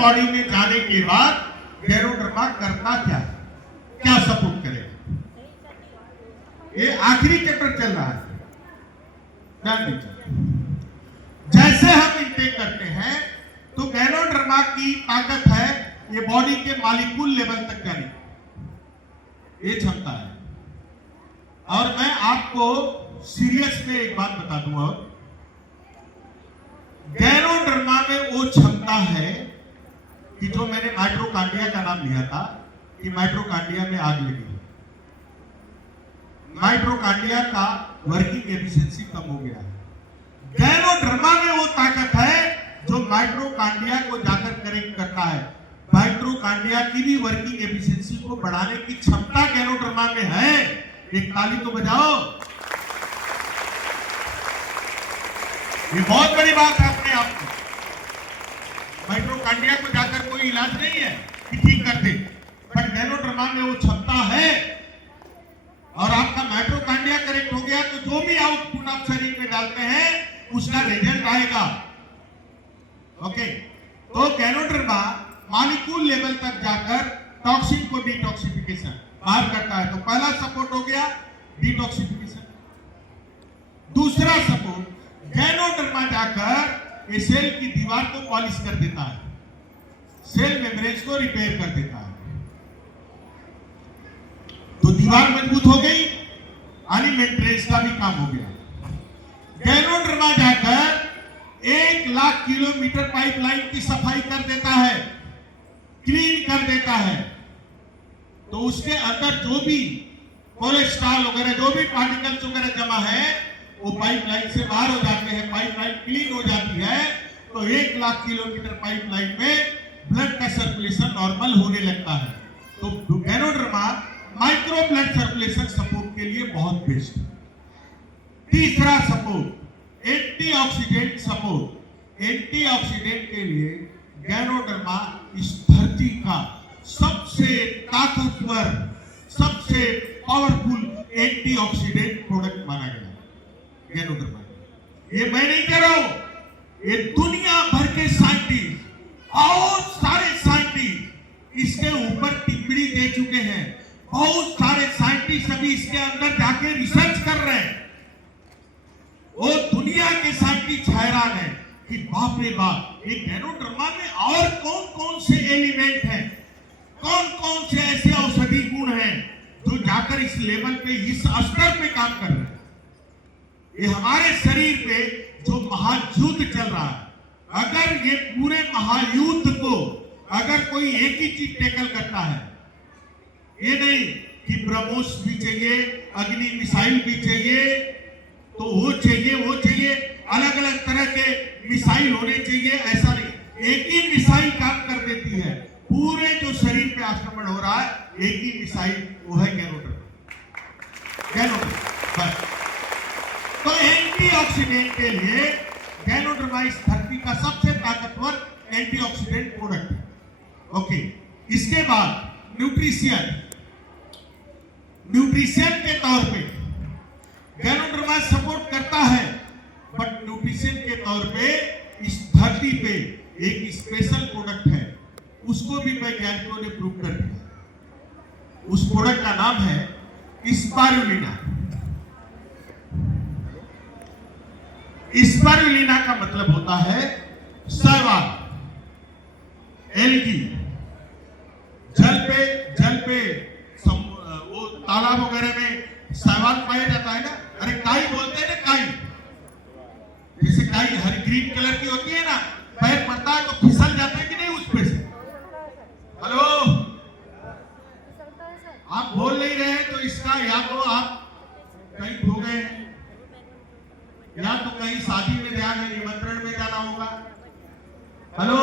Body में जाने के बाद गैनोडर्मा करता क्या सपोर्ट करेगा? ये आखिरी चैप्टर चल रहा है, ध्यान दीजिए। जैसे हम इंटेक करते हैं तो गैनोडर्मा की ताकत है ये बॉडी के मॉलिक्यूल लेवल तक जाने की, ये क्षमता है। और मैं आपको सीरियस में एक बात बता दूंगा, गैनोडर्मा में वो क्षमता है कि जो मैंने माइटोकांड्रिया का नाम लिया था कि माइटोकांड्रिया में आग लगी, माइटोकांड्रिया का वर्किंग एफिशिएंसी कम हो गया है। गैनोडर्मा में वो ताकत है जो माइटोकांड्रिया को जाकर करेक्ट करता है। माइटोकांड्रिया की भी वर्किंग एफिशिएंसी को बढ़ाने की क्षमता गैनोडर्मा में है। एक ताली तो बजाओ, ये बहुत बड़ी बात है अपने आप में। माइटोकांड्रिया को जाकर कोई इलाज नहीं है कि ठीक कर दे, बट गैनोडर्मा में वो क्षमता है। और आपका माइटोकांड्रिया करेक्ट हो गया तो जो भी आउटपुट आप शरीर में डालते हैं उसका रिजल्ट आएगा। ओके, तो गैनोडर्मा मॉलिक्यूल लेवल तक जाकर टॉक्सिन को डिटॉक्सिफिकेशन बाहर करता है। तो पहला सपोर्ट हो गया डिटॉक्सिफिकेशन। दूसरा सपोर्ट, गैनोडर्मा जाकर ये सेल की दीवार को पॉलिश कर देता है, सेल मेम्ब्रेन को रिपेयर कर देता है, तो दीवार मजबूत हो गई, एलिमेंट्रेस का भी काम हो गया। गैनोडर्मा जाकर 1,00,000 किलोमीटर पाइपलाइन की सफाई कर देता है, क्लीन कर देता है। तो उसके अंदर जो भी कोलेस्ट्रॉल वगैरह जो भी पार्टिकल्स वगैरह जमा है वो पाइपलाइन से बाहर हो जाते हैं, पाइपलाइन क्लीन हो जाती है। तो 1,00,000 किलोमीटर पाइपलाइन में ब्लड का सर्कुलेशन नॉर्मल होने लगता है। तो ganoderma micro blood circulation support के लिए बहुत बेस्ट है। तीसरा सपोर्ट एंटीऑक्सीडेंट सपोर्ट। एंटीऑक्सीडेंट के लिए गैनोडर्मा इस धरती का सबसे ताकतवर, सबसे पावरफुल एंटीऑक्सीडेंट प्रोडक्ट माना गया गैनोडर्मा। ये मैं नहीं कह रहा हूं, ये दुनिया भर के साइंटिस्ट, बहुत सारे साइंटिस्ट इसके ऊपर टिप्पणी दे चुके हैं। बहुत सारे साइंटिस्ट अभी इसके अंदर जाके रिसर्च कर रहे हैं। वो दुनिया के साइंटिस्ट हैरान है कि बाप रे बाप, ये गैनोडर्मा में और कौन कौन से एलिमेंट हैं, कौन कौन से ऐसे औषधि गुण हैं जो जाकर इस लेवल पे, इस स्तर पे काम कर रहे हैं। ये हमारे शरीर पे जो महायुद्ध चल रहा है, अगर ये पूरे महायुद्ध को अगर कोई एक ही चीज टैकल करता है, ये नहीं कि ब्रह्मोस भी चाहिए, अग्नि मिसाइल भी चाहिए, तो वो चाहिए, अलग अलग तरह के मिसाइल होने चाहिए, ऐसा नहीं। एक ही मिसाइल काम कर देती है। पूरे जो शरीर पे आक्रमण हो रहा है, एक ही मिसाइल, वो है गैनोडर्मा। बस। तो एंटीऑक्सीडेंट के लिए गैनोडर्मा इस धरती का सबसे ताकतवर एंटीऑक्सीडेंट प्रोडक्ट है। ओके, इसके बाद न्यूट्रिशन के तौर पे गैनोडर्मा सपोर्ट करता है, बट न्यूट्रिशन के तौर पे इस धरती पे एक स्पेशल प्रोडक्ट है, उसको भी वैज्ञानिकों ने प्रूव कर दिया। उस प्रोडक्ट का नाम है स्पारुलिना। स्पारुलिना का मतलब होता है शैवाल, एल्गी। जल पे वो तालाब वगैरह में शैवाल पाया जाता है ना, अरे काई बोलते हैं ना, काई। जैसे काई हर ग्रीन कलर की होती है ना, पैर पड़ता है तो फिसल जाते हैं कि नहीं उस पे से। हेलो, आप बोल नहीं रहे हैं, तो इसका या तो आप कहीं खो गए हैं, या तो कहीं शादी में जाना, निमंत्रण में जाना होगा। हेलो,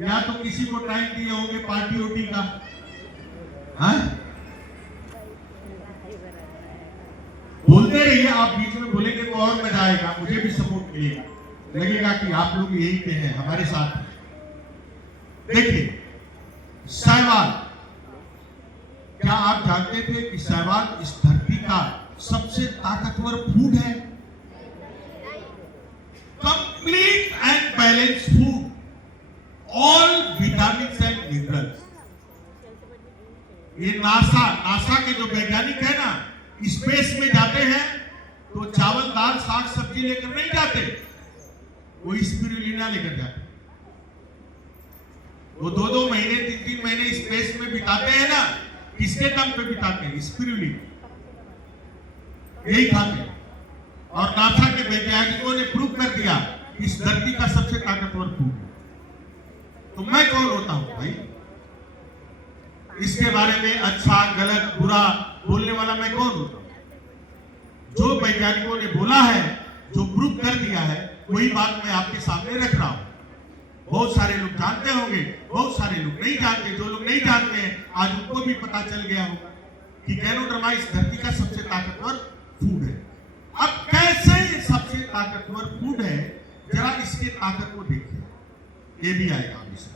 या तो किसी को टाइम दिए होंगे पार्टी उटी का। हाँ, बोलते रहिए, आप बीच में बोलेंगे तो और मजा आएगा, मुझे भी सपोर्ट मिलेगा, लगेगा कि आप लोग यही पे हैं हमारे साथ। देखिए, शैवाल, क्या आप जानते थे कि शैवाल इस धरती का सबसे ताकतवर फूड है? Complete and balance food, all vitamins and minerals. ये नासा के जो वैज्ञानिक है ना, स्पेस में जाते हैं तो चावल दाल साग सब्जी लेकर नहीं जाते, वो स्पिरुलिना लेकर जाते। वो 2-2 महीने 3-3 महीने स्पेस में बिताते हैं ना, किसके दम पे बिताते हैं? स्पिरुलिना यही खाते हैं। और नासा के वैज्ञानिकों ने प्रूव कर दिया कि इस धरती का सबसे ताकतवर फूड है। तो मैं कौन होता हूं भाई इसके बारे में अच्छा गलत बुरा बोलने वाला? मैं कौन होता हूं? जो वैज्ञानिकों ने बोला है, जो प्रूव कर दिया है, वही बात मैं आपके सामने रख रहा हूं। बहुत सारे लोग जानते होंगे, बहुत सारे लोग नहीं जानते। जो लोग नहीं जानते हैं आज उनको भी पता चल गया होगा कि गैनोडर्मा इस धरती का सबसे ताकतवर फूड है। अब कैसे ये सबसे ताकतवर फूड है, जरा इसके ताकत को देखिए। ये भी आएगा अभी से।